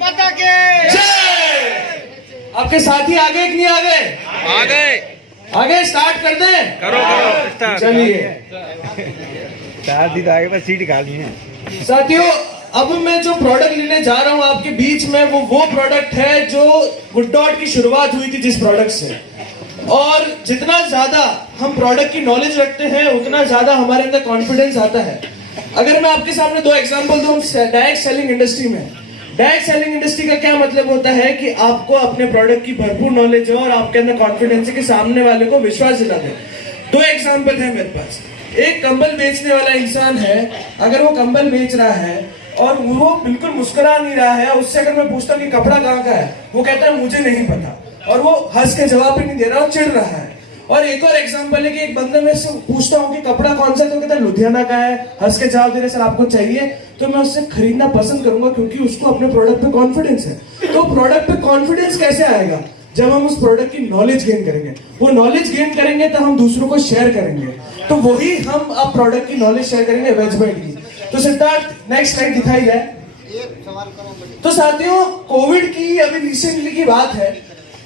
माता के जय। आपके साथी आगे कि नहीं आगे? आगे स्टार्ट कर दें। करो चलिए चार दिन आगे बस सीट खाली है। साथियों, अब मैं जो प्रोडक्ट लेने जा रहा हूं आपके बीच में वो प्रोडक्ट है जो गुड डॉट की शुरुआत हुई थी जिस प्रोडक्ट से। और जितना ज्यादा हम प्रोडक्ट की नॉलेज रखते हैं उतना ज्यादा हमारे अंदर कॉन्फिडेंस आता है। अगर मैं आपके सामने दो एग्जांपल दूं, डायरेक्ट सेलिंग इंडस्ट्री में, डायरेक्ट सेलिंग इंडस्ट्री का क्या मतलब होता है कि आपको अपने प्रोडक्ट की भरपूर नॉलेज हो और आपके अंदर कॉन्फिडेंस है कि सामने वाले को विश्वास दिला दे। दो एग्जांपल है मेरे पास। एक कंबल बेचने वाला इंसान है, अगर वो कंबल बेच रहा है और वो बिल्कुल मुस्कुरा नहीं रहा है, उससे अगर मैं पूछता हूँ कि कपड़ा कहाँ का है, वो कहता है मुझे नहीं पता, और वो हंस के जवाब भी नहीं दे रहा और चिढ़ रहा है। और एक और एग्जांपल है कि एक बंदे में से पूछता हूँ कि कपड़ा कौन सा है, तो कहता है लुधियाना का है, हंस के जवाब दे रहे सर आपको चाहिए, तो मैं उससे खरीदना पसंद करूंगा क्योंकि उसको अपने प्रोडक्ट पे कॉन्फिडेंस है। तो प्रोडक्ट पे कॉन्फिडेंस कैसे आएगा? जब हम उस प्रोडक्ट की नॉलेज गेन करेंगे। वो नॉलेज गेन करेंगे तो हम दूसरों को शेयर करेंगे, तो वही हम अब प्रोडक्ट की नॉलेज शेयर करेंगे वेजमेंट की। तो सिद्धार्थ नेक्स्ट स्लाइड दिखाई जाए। तो साथियों, कोविड की अभी रिसेंटली की बात है,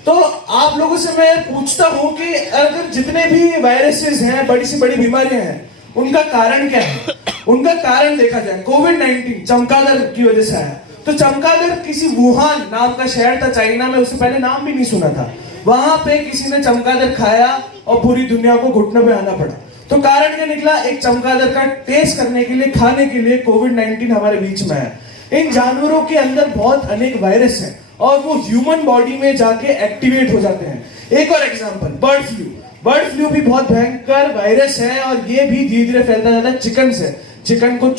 तो आप लोगों से मैं पूछता हूं कि अगर जितने भी वायरसेस हैं, बड़ी से बड़ी बीमारियां हैं, उनका कारण क्या है? उनका कारण देखा जाए, कोविड-19 चमगादड़ की वजह से आया। तो चमगादड़ किसी वुहान नाम का शहर था चाइना में, उससे पहले नाम भी नहीं सुना था। वहां पे किसी ने चमगादड़ खाया और पूरी दुनिया को घुटनों पे आना पड़ा। तो कारण क्या निकला? एक चमगादड़ का टेस्ट करने के लिए, खाने के लिए कोविड-19 हमारे बीच में है। इन जानवरों के अंदर बहुत अनेक वायरस हैं और वो ह्यूमन बॉडी में जाके एक्टिवेट हो जाते हैं। एक और example, bird flu. Bird flu भी बहुत भयंकर वायरस है और ये भी धीरे धीरे फैलता जाता है चिकन से। चिकन को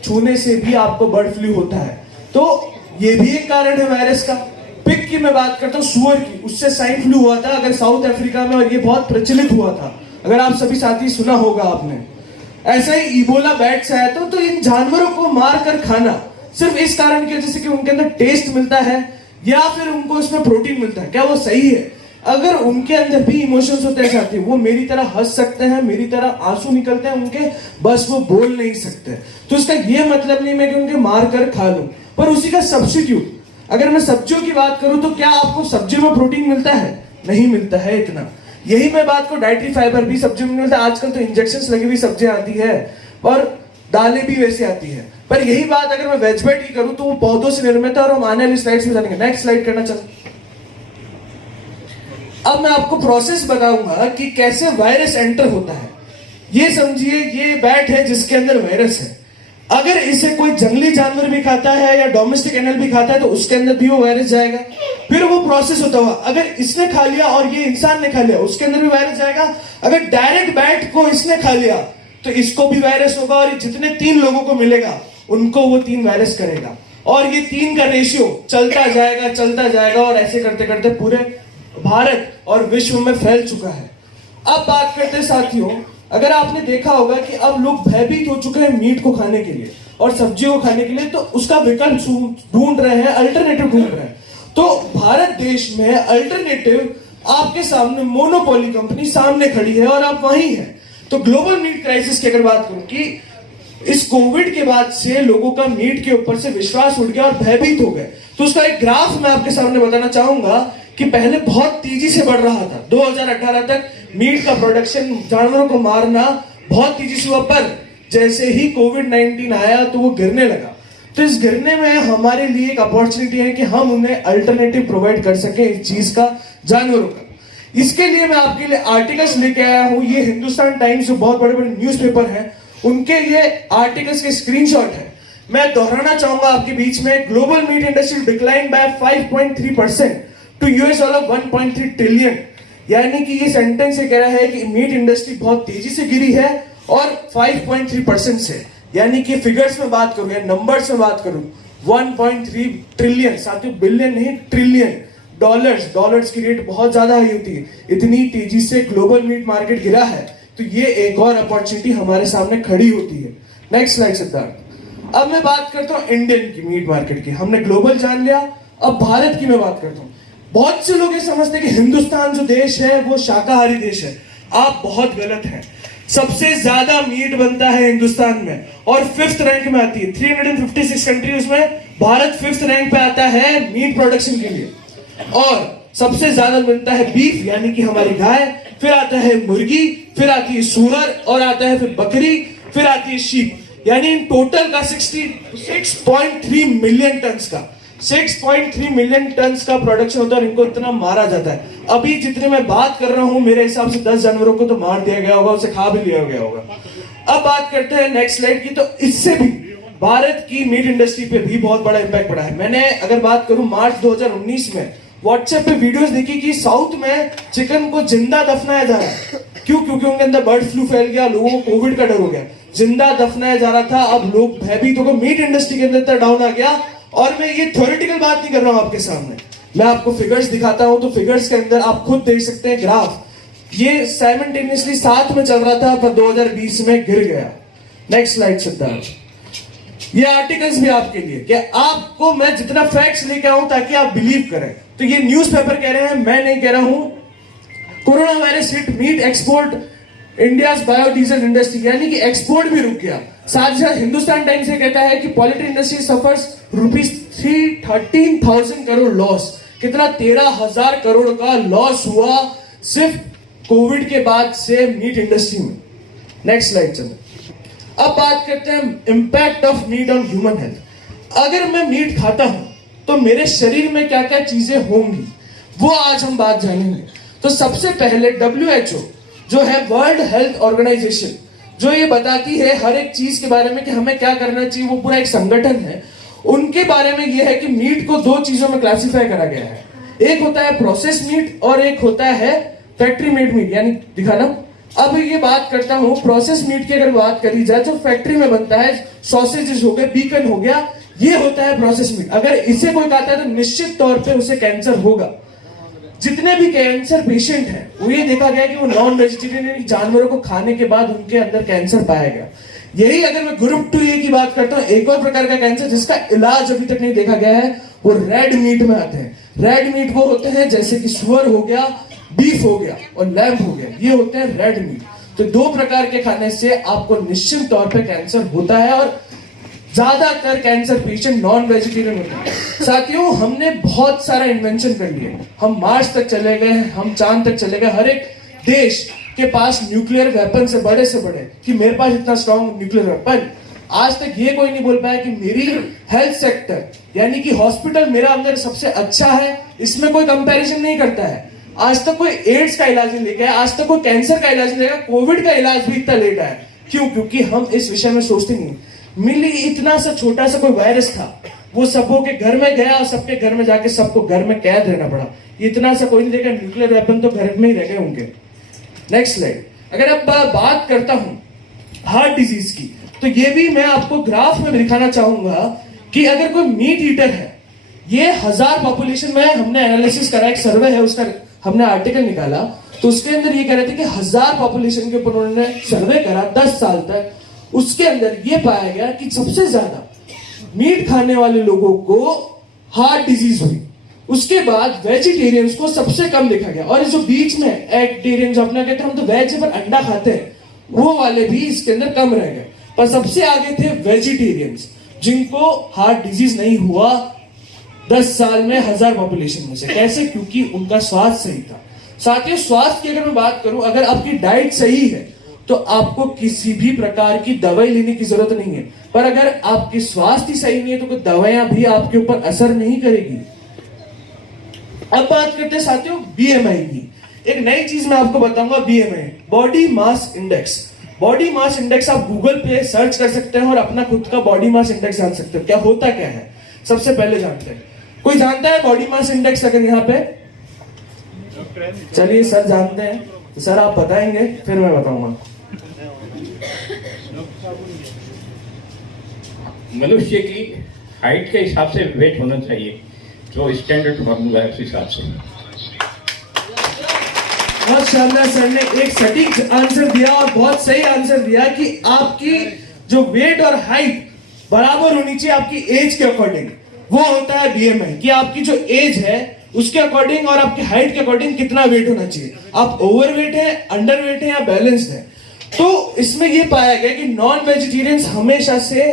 छूने से भी आपको बर्ड फ्लू होता है, तो ये भी एक कारण है वायरस का। पिग की मैं बात करता हूँ, सुअर की, उससे स्वाइन फ्लू हुआ था अगर साउथ अफ्रीका में, और ये बहुत प्रचलित हुआ था, अगर आप सभी साथी सुना होगा आपने। ऐसा ही इबोला बैट से आया। तो इन जानवरों को मार कर खाना सिर्फ इस कारण की वजह से कि उनके अंदर टेस्ट मिलता है या फिर उनको उसमें प्रोटीन मिलता है, क्या वो सही है? अगर उनके अंदर भी इमोशंस होते हैं साथी, वो मेरी तरह हंस सकते हैं, मेरी तरह आंसू निकलते हैं उनके, बस वो बोल नहीं सकते। तो इसका ये मतलब नहीं मैं कि उनके मार कर खा लूं, पर उसी का सब्स्टिट्यूट, अगर मैं सब्जियों की बात करूं तो क्या आपको सब्जियों में प्रोटीन मिलता है? नहीं मिलता है इतना। यही मैं बात को डाइटरी फाइबर भी सब्जियों में मिलता है। आजकल तो इंजेक्शन लगी हुई सब्जियां आती है और दालें भी वैसे आती है, पर यही बात अगर मैं वेजमेट की करूं तो वो पौधों से निर्मित है और हम आने वाली स्लाइड्स में जानेंगे। नेक्स्ट स्लाइड करना चाहिए। अब मैं आपको प्रोसेस बताऊंगा कि कैसे वायरस एंटर होता है। ये समझिए, ये बैट है जिसके अंदर वायरस है। अगर इसे कोई जंगली जानवर भी खाता है या डोमेस्टिक एनिमल भी खाता है तो उसके अंदर भी वो वायरस जाएगा। फिर वो प्रोसेस होता हुआ अगर इसने खा लिया और ये इंसान ने खा लिया, उसके अंदर भी वायरस जाएगा। अगर डायरेक्ट बैट को इसने खा लिया तो इसको भी वायरस होगा, और जितने 3 लोगों को मिलेगा उनको वो 3 वायरस करेगा, और ये 3 का रेशियो चलता जाएगा और ऐसे करते करते पूरे भारत और विश्व में फैल चुका है। अब बात करते हैं साथियों, अगर आपने देखा होगा कि अब लोग भयभीत हो चुके हैं मीट को खाने के लिए और सब्जियों को खाने के लिए, तो उसका विकल्प ढूंढ रहे हैं, अल्टरनेटिव ढूंढ रहे हैं। तो भारत देश में अल्टरनेटिव आपके सामने मोनोपोली कंपनी सामने खड़ी है और आप वहीं हैं। तो ग्लोबल मीट क्राइसिस की अगर बात करूं कि इस कोविड के बाद से लोगों का मीट के ऊपर से विश्वास उठ गया और भयभीत हो गए, तो उसका एक ग्राफ मैं आपके सामने बताना चाहूंगा कि पहले बहुत तेजी से बढ़ रहा था। 2018 तक मीट का प्रोडक्शन, जानवरों को मारना बहुत तेजी से हुआ, पर जैसे ही कोविड-19 आया तो वो गिरने लगा। तो इस गिरने में हमारे लिए एक अपॉर्चुनिटी है कि हम उन्हें अल्टरनेटिव प्रोवाइड कर सके इस चीज का, जानवरों का। इसके लिए मैं आपके लिए आर्टिकल्स लेके आया हूं। ये हिंदुस्तान टाइम्स, जो बहुत बड़े बड़े न्यूज़पेपर हैं, उनके ये आर्टिकल्स के स्क्रीनशॉट है। मैं दोहराना चाहूंगा आपके बीच में, global meat industry decline by 5.3% to $1.3 trillion. यानी कि ये सेंटेंस ये कह रहा है कि मीट इंडस्ट्री बहुत तेजी से गिरी है और 5.3% से, यानी कि फिगर्स में बात करूं या नंबर्स में बात करूं, 1.3 ट्रिलियन, साथियों बिलियन नहीं ट्रिलियन डॉलर्स की रेट बहुत ज्यादा हाई होती है। इतनी तेजी से ग्लोबल मीट मार्केट गिरा है, तो ये एक और अपॉर्चुनिटी हमारे सामने खड़ी होती है। Next slide Siddharth. अब मैं बात करता हूं इंडियन की मीट मार्केट की। हमने ग्लोबल जान लिया, अब भारत की मैं बात करता हूं। बहुत से लोग ये समझते हैं कि हिंदुस्तान जो देश है वो शाकाहारी देश है। आप बहुत गलत हैं। सबसे ज्यादा मीट बनता है हिंदुस्तान में और 5th रैंक में आती है। 356 कंट्रीज में भारत 5th रैंक पे आता है मीट प्रोडक्शन के लिए। और सबसे ज्यादा बनता है बीफ यानी कि हमारी गाय, फिर आता है मुर्गी, फिर आती है सूअर और आता है फिर बकरी, फिर आती है शीप। यानी इन टोटल का 6.3 मिलियन टन का 6.3 मिलियन टन का प्रोडक्शन होता है और इनको इतना मारा जाता है। अभी जितने मैं बात कर रहा हूं मेरे हिसाब से 10 जानवरों को तो मार दिया गया होगा, उसे खा भी लिया गया होगा। अब बात करते हैं नेक्स्ट स्लाइड की। तो इससे भी भारत की मीट इंडस्ट्री पे भी बहुत बड़ा इंपैक्ट पड़ा है। मैंने अगर बात करूं मार्च 2019 में व्हाट्सएप पे वीडियोस देखी कि साउथ में चिकन को जिंदा दफनाया जा रहा है। क्यों? क्योंकि उनके अंदर बर्ड फ्लू फैल गया, लोगों को कोविड का डर हो गया, जिंदा दफनाया जा रहा था। अब लोग भयभीत हो गए, मीट इंडस्ट्री के अंदर इतना डाउन आ गया। और मैं ये थ्योरेटिकल बात नहीं कर रहा हूं आपके सामने, मैं आपको फिगर्स दिखाता हूं। तो फिगर्स के अंदर आप खुद देख सकते हैं ग्राफ, ये साइमल्टेनियसली साथ में चल रहा था पर 2020 में गिर गया। Next slide Siddharth. ये आर्टिकल्स भी आपके लिए कि आपको मैं जितना फैक्ट्स लेके आऊं ताकि आप बिलीव करें। तो ये न्यूज़पेपर कह रहे हैं, मैं नहीं कह रहा हूं। Corona virus hit meet export India's biodiesel industry, यानी कि एक्सपोर्ट भी रुक गया। साथ ही साथ हिंदुस्तान टाइम्स ये कहता है कि poultry industry suffers ₹13,000 crore loss. कितना? 13,000 करोड़ का लॉस हुआ सिर्फ कोविड के बाद से मीट इंडस्ट्री में। नेक्स्ट स्लाइड चलो। अब बात करते हैं impact of meat on human health. अगर मैं मीट खाता हूं तो मेरे शरीर में क्या क्या चीजें होंगी वो आज हम बात जानेंगे। तो सबसे पहले WHO जो है वर्ल्ड हेल्थ ऑर्गेनाइजेशन, जो ये बताती है हर एक चीज के बारे में कि हमें क्या करना चाहिए, वो पूरा एक संगठन है। उनके बारे में यह है कि मीट को 2 चीजों में क्लासिफाई करा गया है। एक होता है प्रोसेस मीट और एक होता है फैक्ट्री मेड मीट, यानी दिखाना। अब ये बात करता हूं प्रोसेस मीट की अगर बात करी जाए तो फैक्ट्री में बनता है, सॉसेजेस हो गए, बीकन हो गया, ये होता है प्रोसेस मीट। अगर इसे कोई खाता है तो निश्चित तौर पे उसे कैंसर होगा। जितने भी कैंसर पेशेंट हैं वो ये देखा गया कि वो नॉन वेजिटेरियन जानवरों को खाने के बाद उनके अंदर कैंसर पाया गया। यही अगर मैं ग्रुप 2A की बात करता हूं, एक और प्रकार का कैंसर जिसका इलाज अभी तक नहीं देखा गया है, वो रेड मीट में आते हैं। रेड मीट वो होते हैं जैसे कि सुअर हो गया, बीफ हो गया और लैम्ब हो गया, ये होते हैं रेड मीट। तो 2 प्रकार के खाने से आपको निश्चित तौर पे कैंसर होता है और ज्यादातर कैंसर पेशेंट नॉन वेजिटेरियन होते हैं। साथियों, हमने बहुत सारा इन्वेंशन कर लिए, हम मार्स तक चले गए, हम चांद तक चले गए। हर एक देश के पास न्यूक्लियर वेपन से बड़े कि मेरे पास इतना स्ट्रॉन्ग न्यूक्लियर वेपन। आज तक ये कोई नहीं बोल पाया कि मेरी हेल्थ सेक्टर यानी कि हॉस्पिटल मेरा अंदर सबसे अच्छा है, इसमें कोई कंपैरिजन नहीं करता है। आज तक कोई एड्स का इलाज नहीं लेके आया, आज तक कोई कैंसर का इलाज नहीं लेगा, कोविड का इलाज भी इतना लेट आया। क्यों? क्योंकि हम इस विषय में सोचते नहीं। मिली इतना सा छोटा सा कोई वायरस था, वो सबों के घर में गया और सबके घर में जाके सबको घर में कैद रहना पड़ा। इतना सा कोई नहीं देखा, न्यूक्लियर वेपन तो घर में ही रह गए होंगे। Next slide. अगर अब बात करता हूं हार्ट डिजीज की, तो ये भी मैं आपको ग्राफ में दिखाना चाहूंगा कि अगर कोई मीट ईटर है, ये 1000 पॉपुलेशन में हमने एनालिसिस करा, एक सर्वे है उसका हमने आर्टिकल निकाला, तो उसके अंदर ये कह रहे थे कि 1000 पॉपुलेशन के ऊपर उन्होंने सर्वे करा 10 साल तक। उसके अंदर ये पाया गया कि सबसे ज्यादा मीट खाने वाले लोगों को हार्ट डिजीज हुई, उसके बाद वेजिटेरियंस को सबसे कम देखा गया, और जो बीच में एगटेरियन जो अपना कहते हैं हम तो वेज पर अंडा खाते हैं, वो वाले भी इसके अंदर कम रह गए। पर सबसे आगे थे वेजिटेरियंस, जिनको हार्ट डिजीज नहीं हुआ 10 साल में 1000 पॉपुलेशन में से। कैसे? क्योंकि उनका स्वास्थ्य सही था। साथियों, स्वास्थ्य की अगर मैं बात करूं, अगर आपकी डाइट सही है तो आपको किसी भी प्रकार की दवाई लेने की जरूरत नहीं है। पर अगर आपकी स्वास्थ्य सही नहीं है तो कोई दवाइयां भी आपके ऊपर असर नहीं करेगी। अब बात करते हैं साथियों BMI की। एक नई चीज मैं आपको बताऊंगा, BMI body mass index. Body mass index आप गूगल पे सर्च कर सकते हैं और अपना खुद का बॉडी मास इंडेक्स जान सकते हो। क्या होता क्या है सबसे पहले जानते हैं। कोई जानता है बॉडी मास इंडेक्स? अगर यहाँ पे चलिए सर जानते हैं तो सर आप बताएंगे फिर मैं बताऊंगा। मनुष्य की हाइट के हिसाब से वेट होना चाहिए, जो स्टैंडर्ड फॉर्मूला है उस हिसाब से। बहुत शानदार सर ने एक सटीक आंसर दिया और बहुत सही आंसर दिया कि आपकी जो वेट और हाइट बराबर होनी चाहिए आपकी एज के अकॉर्डिंग। वो होता है BMI कि आपकी जो एज है उसके अकॉर्डिंग और आपकी हाइट के अकॉर्डिंग कितना वेट होना चाहिए। आप ओवरवेट है, अंडरवेट है या बैलेंस्ड है। तो इसमें ये पाया गया कि नॉन वेजिटेरियंस हमेशा से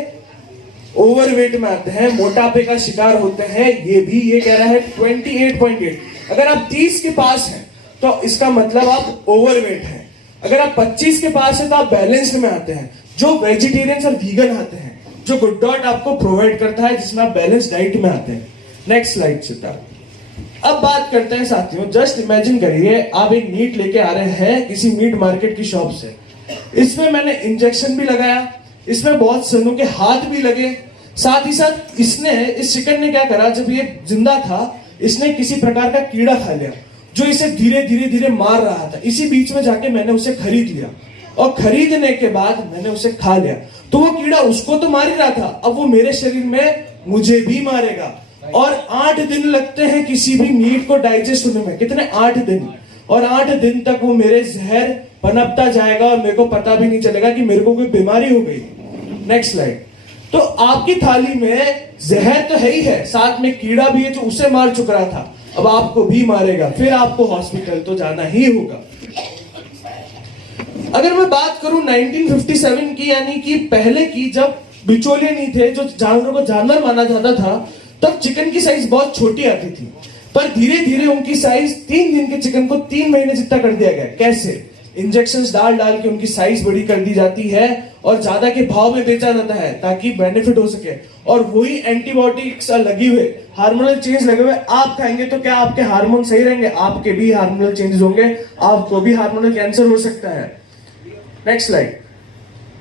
ओवरवेट में आते हैं, मोटापे का शिकार होते हैं। ये कह रहा है 28.8। अगर आप 30 के पास हैं तो इसका मतलब आप ओवरवेट हैं। अगर आप 25 के पास हैं तो आप बैलेंस्ड में आते हैं। जो वेजिटेरियंस और वीगन आते हैं, जो गुड डॉट आपको प्रोवाइड करता है, जिसमें आप बैलेंस डाइट में आते हैं। Next slide Siddharth. अब बात करते हैं साथियों, जस्ट इमेजिन करिए आप एक मीट लेके आ रहे हैं किसी मीट मार्केट की शॉप से। इसमें मैंने इंजेक्शन भी लगाया, इसमें बहुत सनों के हाथ भी लगे, साथ ही साथ इस चिकन ने क्या करा, जब ये जिंदा था इसने किसी प्रकार का कीड़ा खा लिया जो इसे धीरे धीरे मार रहा था। इसी बीच में जाके मैंने उसे खरीद लिया और खरीदने के बाद मैंने उसे खा लिया। तो वो कीड़ा उसको तो मार ही रहा था, अब वो मेरे शरीर में मुझे भी मारेगा। और 8 दिन लगते हैं किसी भी मीट को डाइजेस्ट होने में। कितने? 8 दिन। और 8 दिन तक वो मेरे जहर पनपता जाएगा और मेरे को पता भी नहीं चलेगा कि मेरे को कोई बीमारी हो गई। Next slide. तो आपकी थाली में जहर तो है ही है, साथ में कीड़ा भी है जो उसे मार चुका था, अब आपको भी मारेगा, फिर आपको हॉस्पिटल तो जाना ही होगा। अगर मैं बात करूं 1957 की, यानी कि पहले की, जब बिचौलिए नहीं थे, जो जानवरों को जानवर माना जाता था, तब चिकन की साइज बहुत छोटी आती थी। पर धीरे धीरे उनकी साइज 3 दिन के चिकन को 3 महीने जितना कर दिया गया। कैसे? इंजेक्शंस डाल के उनकी साइज बड़ी कर दी जाती है और ज्यादा के भाव में बेचा जाता है ताकि बेनिफिट हो सके। और वही एंटीबायोटिक्स लगी हुए, हार्मोनल चेंज लगे हुए आप खाएंगे तो क्या आपके हार्मोन सही रहेंगे? आपके भी हार्मोनल चेंजेस होंगे, आपको भी हार्मोनल कैंसर हो सकता है। Next slide.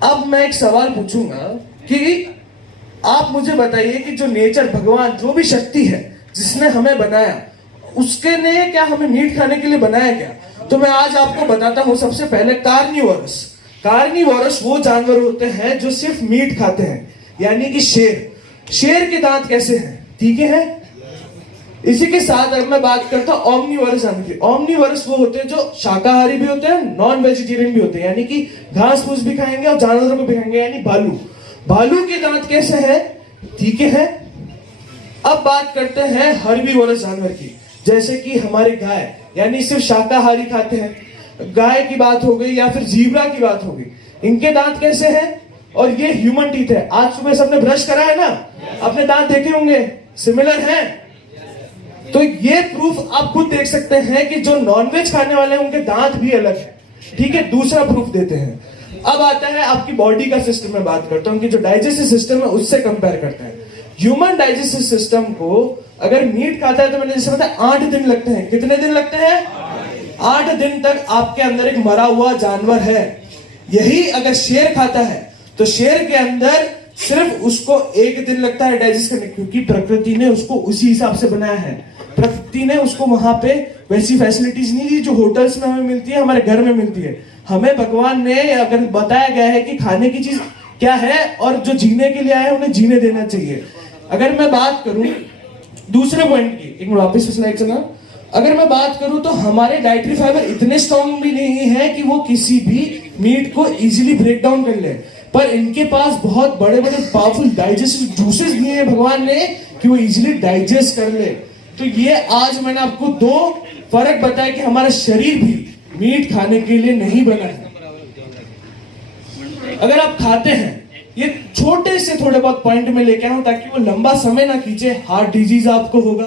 अब मैं एक सवाल पूछूंगा कि आप मुझे बताइए कि जो नेचर, भगवान, जो भी शक्ति है जिसने हमें बनाया, उसके ने क्या हमें मीट खाने के लिए बनाया क्या? तो मैं आज आपको बताता हूं। सबसे पहले कार्निवोरस। कार्निवोरस वो जानवर होते हैं जो सिर्फ मीट खाते हैं, यानी कि शेर। शेर के दांत कैसे हैं? ठीक है। इसी के साथ अगर मैं बात करता हूं ओमनीवोरस जानवर की। ओमनीवोरस वो होते हैं जो शाकाहारी भी होते हैं, नॉन वेजिटेरियन भी होते हैं, यानी कि घास फूस भी खाएंगे और जानवरों को भी खाएंगे, यानी भालू। भालू के दांत कैसे हैं? ठीक है। अब बात करते हैं हर्बीवोरस जानवर की, जैसे कि हमारी गाय, यानी सिर्फ शाकाहारी खाते हैं। गाय की बात हो गई या फिर जीब्रा की बात हो गई। इनके दांत कैसे हैं? और ये ह्यूमन टीथ है। आज सुबह सबने ब्रश करा है ना, अपने दांत देखे होंगे, सिमिलर हैं। तो ये प्रूफ आप खुद देख सकते हैं कि जो नॉनवेज खाने वाले हैं उनके दांत भी अलग है। ठीक है, दूसरा प्रूफ देते हैं। अब आता है आपकी बॉडी का सिस्टम में बात करता हूं कि जो डाइजेस्टिव सिस्टम है उससे कंपेयर करते हैं। ह्यूमन डाइजेस्टिव सिस्टम को अगर मीट खाता है तो मैंने जैसे बताया 8 दिन लगते हैं। कितने दिन लगते हैं? 8 दिन तक आपके अंदर एक मरा हुआ जानवर है। यही अगर शेर खाता है तो शेर के अंदर सिर्फ उसको 1 दिन लगता है डाइजेस्ट करने, क्योंकि प्रकृति ने उसको उसी हिसाब से बनाया है। प्रकृति ने उसको वहां पे वैसी फैसिलिटीज नहीं दी जो होटल्स में हमें मिलती है, हमारे घर में मिलती है। हमें भगवान ने अगर बताया गया है कि खाने की चीज क्या है और जो जीने के लिए आए हैं उन्हें जीने देना चाहिए। अगर मैं बात करूं दूसरे पॉइंट की, एक मिनट वापस स्लाइड चला। अगर मैं बात करूं तो हमारे डाइटरी फाइबर इतने स्ट्रॉन्ग भी नहीं है कि वो किसी भी मीट को इजीली ब्रेक डाउन कर ले, पर इनके पास बहुत बड़े बड़े पावरफुल डाइजेस्टिव जूसेस दिए हैं भगवान ने कि वो इजीली डाइजेस्ट कर ले। तो ये आज मैंने आपको 2 फर्क बताया कि हमारा शरीर भी मीट खाने के लिए नहीं बना है। अगर आप खाते हैं, ये छोटे से थोड़े बहुत पॉइंट में लेके आऊं ताकि वो लंबा समय ना खींचे। हार्ट डिजीज आपको होगा,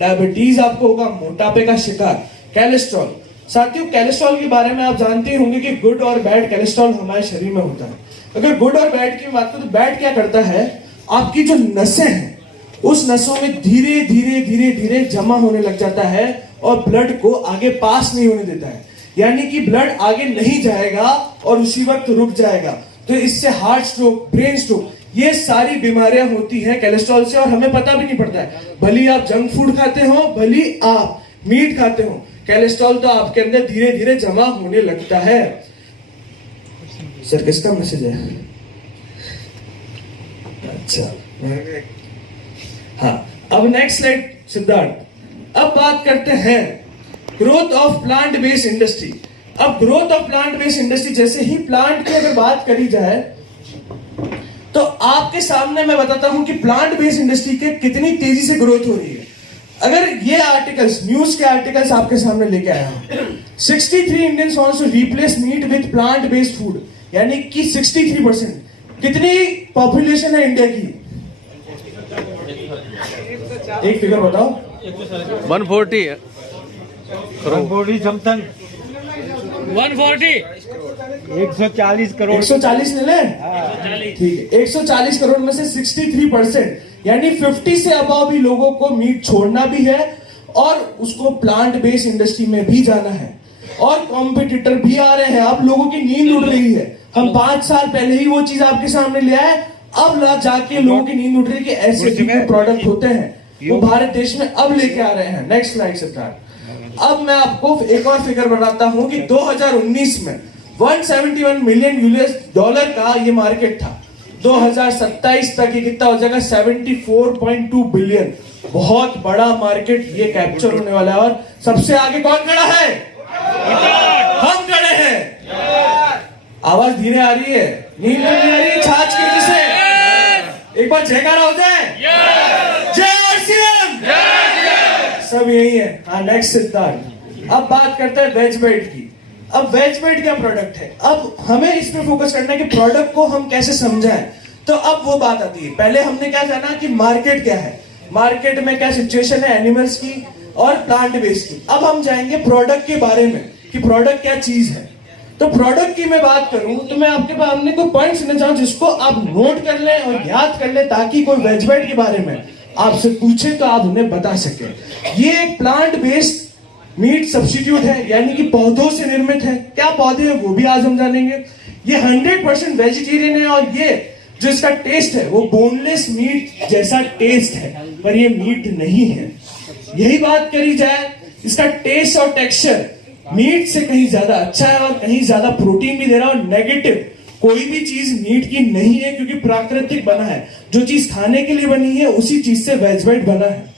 डायबिटीज आपको होगा, मोटापे का शिकार, कैलेस्ट्रॉल। साथियों, कैलेस्ट्रॉल के बारे में आप जानते होंगे कि गुड और बैड कैलेस्ट्रॉल हमारे शरीर में होता है। अगर गुड और बैड की बात करें तो बैड क्या करता है, आपकी जो नसें हैं उस नसों में धीरे धीरे जमा होने लग जाता है और ब्लड को आगे पास नहीं होने देता है, यानी कि ब्लड आगे नहीं जाएगा और उसी वक्त रुक जाएगा। तो इससे हार्ट स्ट्रोक, ब्रेन स्ट्रोक, ये सारी बीमारियां होती हैं कैलेस्ट्रॉल से और हमें पता भी नहीं पड़ता है। भली आप जंक फूड खाते हो, भली आप मीट खाते हो, कैलेस्ट्रॉल तो आपके अंदर धीरे धीरे जमा होने लगता है। सर किसका मैसेज है? अच्छा हाँ, अब नेक्स्ट स्लाइड सिद्धार्थ। अब बात करते हैं growth of plant based industry. अब growth of plant based industry, जैसे ही प्लांट की अगर बात करी जाए तो आपके सामने मैं बताता हूं कि प्लांट बेस्ड इंडस्ट्री के कितनी तेजी से ग्रोथ हो रही है। अगर ये आर्टिकल्स, न्यूज के आर्टिकल्स आपके सामने लेके आया हूं, 63 Indians wants to replace meat with plant based food, यानी कि 63%। कितनी पॉपुलेशन है इंडिया की? एक फिगर बताओ। 140 करोड़ समथिंग 140 140 करोड़ 140 ले लें? ठीक है, 140 करोड़ में से 63%, यानी 50 से अबव भी लोगों को मीट छोड़ना भी है और उसको प्लांट बेस्ड इंडस्ट्री में भी जाना है। और कॉम्पिटिटर भी आ रहे हैं। अब लोगों की नींद उड़ रही है। हम 5 साल पहले ही वो चीज आपके सामने ले आए, अब ला जाके लोगों की नींद उड़ रही है कि ऐसे भी प्रोडक्ट होते हैं, वो भारत देश में अब लेके आ रहे हैं। नेक्स्ट स्लाइड सरकार। अब मैं आपको एक और फिगर बताता हूं कि 2019 में 171 मिलियन यूएस डॉलर का ये मार्केट था। 2027 तक ये कितना हो जाएगा? 74.2 बिलियन। बहुत बड़ा मार्केट ये कैप्चर होने वाला है। और सबसे आगे कौन खड़ा है? हम खड़े हैं। आवाज धीरे आ रही है, नींद नहीं आ रही है छाछ की वजह से। एक बार जयकारा हो जाए। जय आरसीएम। सब यही है। हाँ, नेक्स्ट सिद्धार्थ। अब बात करते हैं वेज बेड की। अब वेज बेड क्या प्रोडक्ट है? अब हमें इस पे फोकस करना है कि प्रोडक्ट को हम कैसे समझाएं। तो अब वो बात आती है, पहले हमने क्या जाना कि मार्केट क्या है, मार्केट में क्या सिचुएशन है एनिमल्स की और प्लांट बेस्ड की। अब हम जाएंगे प्रोडक्ट के बारे में कि प्रोडक्ट क्या चीज है। तो प्रोडक्ट की मैं बात करूं तो मैं आपके सामने कोई पॉइंट्स लेना चाहूं जिसको आप नोट कर लें और याद कर लें, ताकि कोई वेज बेड के बारे में आपसे पूछे तो आप उन्हें बता सके। ये एक प्लांट बेस्ड मीट सब्स्टिट्यूट है, यानी कि पौधों से निर्मित है। क्या पौधे हैं वो भी आज हम जानेंगे। ये 100% वेजिटेरियन है और ये जो इसका टेस्ट है वो बोनलेस मीट जैसा टेस्ट है, पर ये मीट नहीं है। यही बात करी जाए, इसका टेस्ट और टेक्सचर मीट से कहीं ज्यादा अच्छा है और कहीं ज्यादा प्रोटीन भी दे रहा है। और नेगेटिव कोई भी चीज मीट की नहीं है, क्योंकि प्राकृतिक बना है। जो चीज खाने के लिए बनी है उसी चीज से वेज बेड बना है।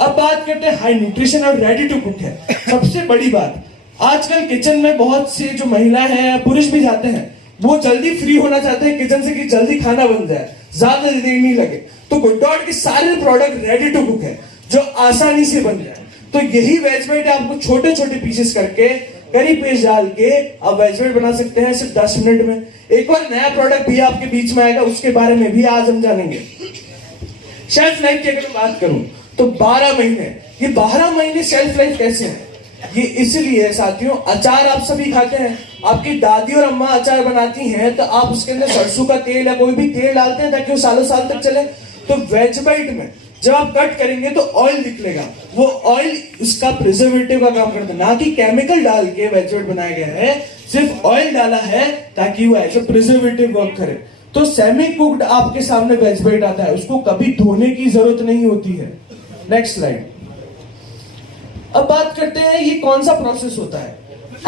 अब बात करते हैं हाई न्यूट्रिशन और रेडी टू कुक है। सबसे बड़ी बात, आजकल किचन में बहुत से जो महिला है, पुरुष भी जाते हैं, वो जल्दी फ्री होना चाहते हैं किचन से कि जल्दी खाना बन जाए, ज्यादा देर नहीं लगे। तो गुडडॉट के सारे प्रोडक्ट रेडी टू कुक है जो आसानी से बन जाए। तो यही वेज बेड आपको छोटे छोटे पीसेस करके करी पेस्ट डाल के आप वेज बेड बना सकते हैं सिर्फ 10 मिनट में। एक और नया प्रोडक्ट भी आपके बीच में आएगा, उसके बारे में भी आज हम जानेंगे। शेल्फ लाइफ की अगर मैं बात करूं तो 12 महीने। ये 12 महीने शेल्फ लाइफ कैसे है? ये इसलिए है साथियों, अचार आप सभी खाते हैं, आपकी दादी और अम्मा अचार बनाती हैं तो आप उसके अंदर सरसों का तेल या कोई भी तेल डालते हैं ताकि वो सालों साल तक चले। तो वेज बेड में जब आप कट करेंगे तो ऑयल निकलेगा, वो ऑयल उसका प्रिजर्वेटिव का काम करता है, ना कि केमिकल डाल के वेज बेड बनाया गया है। सिर्फ ऑयल डाला है ताकि वो एज ए प्रिजर्वेटिव वर्क करे। तो सेमी कुक्ड आपके सामने वेज बेड आता है, उसको कभी धोने की जरूरत नहीं होती है। Next slide. अब बात करते हैं ये कौन सा प्रोसेस होता है।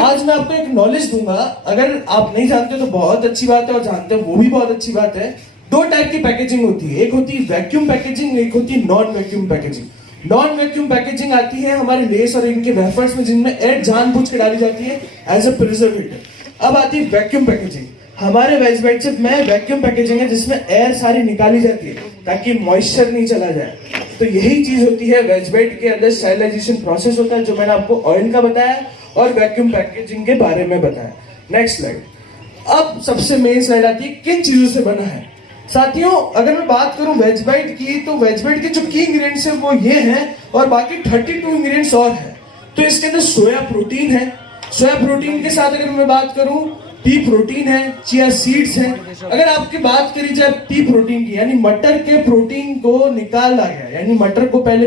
आज मैं आपको एक नॉलेज दूंगा, अगर आप नहीं जानते तो बहुत अच्छी बात है, और जानते हैं वो भी बहुत अच्छी बात है। 2 टाइप की पैकेजिंग होती है, एक होती है वैक्यूम पैकेजिंग, एक होती है non vacuum packaging. Non vacuum packaging आती है हमारे लेस और इनके वेफर्स में, जिनमें एयर जानबूझ के डाली जाती है एज अ प्रिजर्वेटिव। अब आती है वैक्यूम पैकेजिंग। हमारे वेज बेड से में वैक्यूम पैकेजिंग है जिसमें एयर सारी निकाली जाती है ताकि मॉइस्चर नहीं चला जाए। तो यही चीज होती है वेज बेड के अंदर, स्टेरिलाइजेशन प्रोसेस होता है जो मैंने आपको ऑयल का बताया और वैक्यूम पैकेजिंग के बारे में बताया। Next slide. अब सबसे मेन स्लाइड आती है किन चीजों से बना है। साथियों, अगर मैं बात करूं वेज बेड की, तो वेज बेड के जो की इंग्रेडिएंट्स है वो ये हैं और बाकी 32 इंग्रेडिएंट्स और है। तो इसके अंदर सोया प्रोटीन है। सोया प्रोटीन के साथ अगर मैं बात करूं, पी प्रोटीन है, चिया सीड्स है। अगर आपकी बात करी जाए पी प्रोटीन की, यानी मटर के प्रोटीन को निकाला गया, यानी मटर को पहले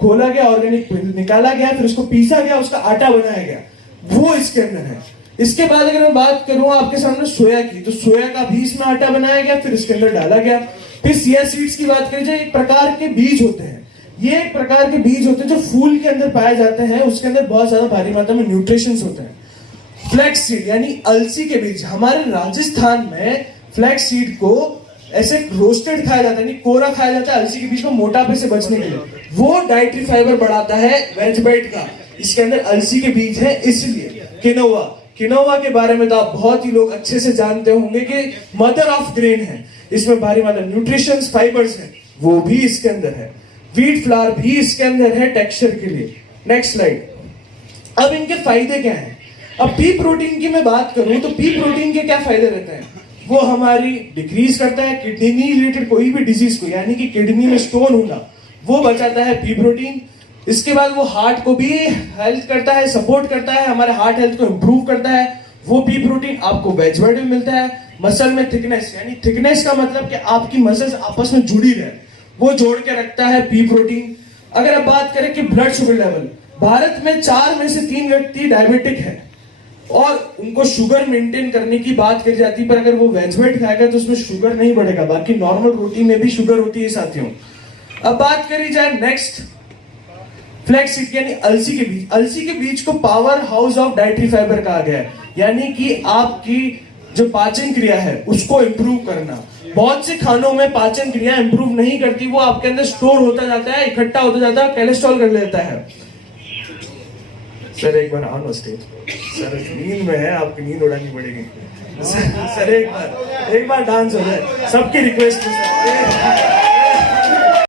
खोला गया, ऑर्गेनिक निकाला गया, फिर उसको पीसा गया, उसका आटा बनाया गया, वो इसके अंदर है। इसके बाद अगर मैं बात करूं आपके सामने सोया की, तो सोया का भी इसमें आटा बनाया गया, फिर इसके अंदर डाला गया। फिर चिया सीड्स की बात करी जाए, एक प्रकार के बीज होते हैं। ये एक प्रकार के बीज होते हैं जो फूल के अंदर पाए जाते हैं, उसके अंदर बहुत ज्यादा भारी मात्रा में न्यूट्रिशंस होते हैं। फ्लैक्स सीड यानी अलसी के बीज, हमारे राजस्थान में फ्लैक्स सीड को ऐसे रोस्टेड खाया जाता है, यानी कोरा खाया जाता है अलसी के बीज को, मोटापे से बचने के लिए। वो डाइटरी फाइबर बढ़ाता है वेज बेड का, इसके अंदर अलसी के बीज है। इसलिए किनोवा, किनोवा के बारे में तो आप बहुत ही लोग अच्छे से जानते होंगे कि मदर ऑफ ग्रेन है, इसमें भारी मात्रा न्यूट्रिशंस फाइबर्स है, वो भी इसके अंदर है। व्हीट फ्लावर भी इसके अंदर है टेक्सचर के लिए। Next slide. अब इनके फायदे क्या हैं? अब पी प्रोटीन की मैं बात करूं तो पी प्रोटीन के क्या फायदे रहते हैं? वो हमारी डिक्रीज करता है किडनी रिलेटेड कोई भी डिजीज को, यानी कि किडनी में स्टोन होना, वो बचाता है पी प्रोटीन। इसके बाद वो हार्ट को भी हेल्प करता है, सपोर्ट करता है, हमारे हार्ट हेल्थ को इंप्रूव करता है वो पी प्रोटीन। आपको वेज ब्रेड में मिलता है। मसल में थिकनेस, यानी थिकनेस का मतलब कि आपकी मसल्स आपस में जुड़ी रहे, वो जोड़ के रखता है पी प्रोटीन। अगर आप बात करें कि ब्लड शुगर लेवल, भारत में 4 में से 3 व्यक्ति डायबिटिक है और उनको शुगर मेंटेन करने की बात करी जाती है, पर अगर वो वेज ब्रेड खाएगा तो उसमें शुगर नहीं बढ़ेगा, बाकी नॉर्मल रोटी में भी शुगर होती है साथियों। अब बात करी जाए नेक्स्ट फ्लैक्स सीड यानी अलसी के बीज। अलसी के बीज को power house of dietary fibre कहा गया है, यानी कि आपकी जो पाचन क्रिया है उसको इंप्रूव करना। बहुत से खानों में पाचन क्रिया इंप्रूव नहीं करती, वो आपके अंदर स्टोर होता जाता है, इकट्ठा होता जाता है, कोलेस्ट्रॉल कर लेता है। सर एक बार ऑन स्टेज। सर नींद में है, आपकी नींद उड़ानी पड़ेगी। सर एक बार डांस हो जाए, सबकी रिक्वेस्ट है सर।